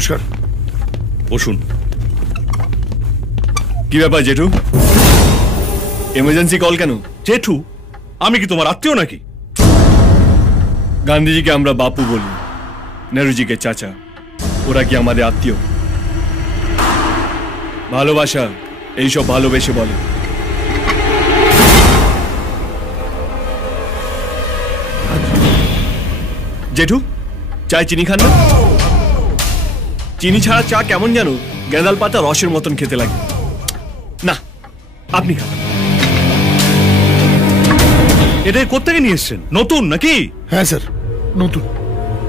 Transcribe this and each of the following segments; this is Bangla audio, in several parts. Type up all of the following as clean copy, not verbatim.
নমস্কার। বসুন। কি ব্যাপার জেঠু, এমার্জেন্সি কল কেন? জেঠু? আমি কি তোমার আত্মীয় নাকি? গান্ধীজিকে আমরা বাপু বলি, নেহরুজিকে চাচা। ওরা কি আমাদের আত্মীয়? ভালোবাসা এইসব ভালোবেসে বলে। জেঠু, চায় চিনি খান না? চিনি ছাড়া চা কেমন জানো, গেঁদাল পাতা রসের মতন খেতে লাগে। না, আপনি খান। এটা কোত্থেকে নিয়ে এসছেন? নতুন নাকি? হ্যাঁ স্যার, নতুন।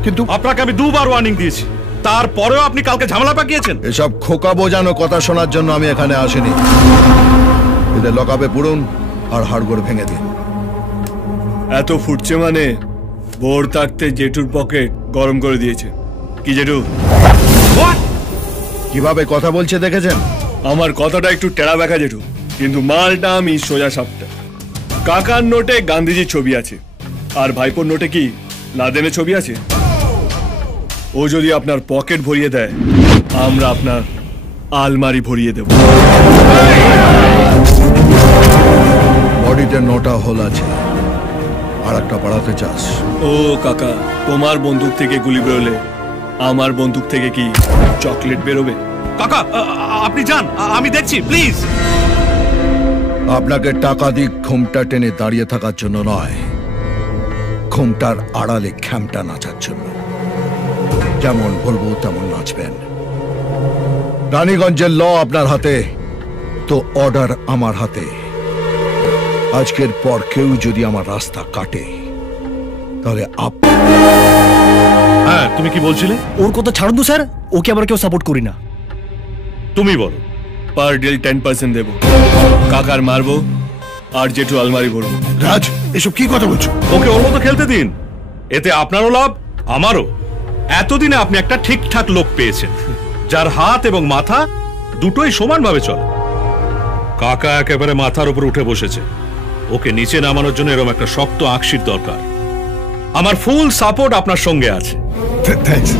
কিন্তু আপনাকে আমি দুবার ওয়ার্নিং দিয়েছি, তারপরেও আপনি কালকে ঝামেলা পাকিয়েছেন। এসব খোকা বোঝানো কথা শোনার জন্য আমি এখানে আসিনি। এদের লকআপে পুরুন আর হাড়গোড় ভেঙে দিন। এত ফুটছে মানে ভোর থাকতে জেঠুর পকেট গরম করে দিয়েছে। কি জেঠু? কিভাবে কথা বলছে দেখেছেন? আমার কথাটা একটু টেরা ব্যাখা জেঠু, কিন্তু মালটা আমি সোজা সাপটা। কাকার নোটে গান্ধীজির ছবি আছে, আর ভাইপোর নোটে কি লাদেনের ছবি আছে? ও যদি আপনার পকেট ভরিয়ে দেয়, আমরা আপনার আলমারি ভরিয়ে দেব। বডিতে 9টা হোল আছে, আর একটা বাড়াতে চাস? ও কাকা, তোমার বন্দুক থেকে গুলি বেরোলে আমার বন্দুক থেকে কি চকলেট বেরোবে? কাকা আপনি যান, আমি দেখছি, প্লিজ। আপনাকে টাকা দিক ঘুমটা টেনে দাঁড়িয়ে থাকার জন্য নয়, ঘুমটার আড়ালে খ্যামটা নাচার জন্য। যেমন বলবো তেমন নাচবেন। রানীগঞ্জের ল আপনার হাতে, তো অর্ডার আমার হাতে। আজকের পর কেউ যদি আমার রাস্তা কাটে, তাহলে হ্যাঁ, তুমি কি বলছিলে? ওর কথা ছাড়ুন তো স্যার, ওকে আমরা কেউ সাপোর্ট করি না। তুমি বলো। পার ডেল 10% দেবো, কাকার মারবো, আর জেঠু আলমারি ভরবো। রাজ, এসব কি কথা বলছো? ওকে ওর মতো খেলতে দিন, এতে আপনারও লাভ আমারও। এতদিনে আপনি একটা ঠিকঠাক লোক পেয়েছেন, যার হাত এবং মাথা দুটোই সমানভাবে চলে। কাকা একেবারে মাথার উপর উঠে বসেছে, ওকে নিচে নামানোর জন্য এরকম একটা শক্ত আকশির দরকার। আমার ফুল সাপোর্ট আপনার সঙ্গে আছে। থ্যাঙ্কস।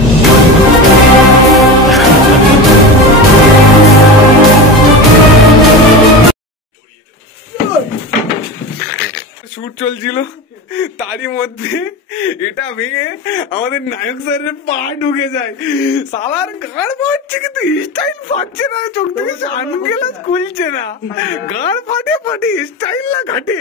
শুট চলছিল, তারই মধ্যে এটা ভেঙে আমাদের নায়ক স্যারের পা ঢুকে যায়। সালার গাড় ফাটছে, কিন্তু স্টাইল ফাটছে না, চোখ থেকে সানগ্লাস খুলছে না। গাড় ফাটে ফাটে, স্টাইল না ঘাটে।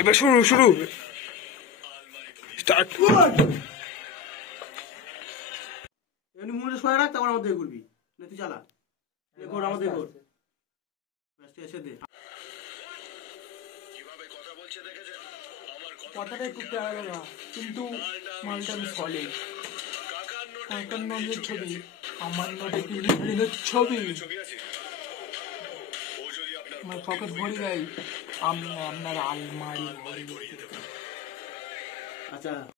এবার শুরু শুরু স্টার্ট। এমনি মুড়ে সরে রাখ, তারপর আমাদের ঘুরবি না, তুই চালা দেখো আমাদের ঘর ব্যস্ত এসে দে। কথাটা একটু পেয়ারা না, কিন্তু মালটা আমি সলে কাকার নামের ছবি, আমার নোটে কি লিখলিনের ছবি, আমার পকেট ভরি গাই, আমি আপনার আলমারি ভরি। আচ্ছা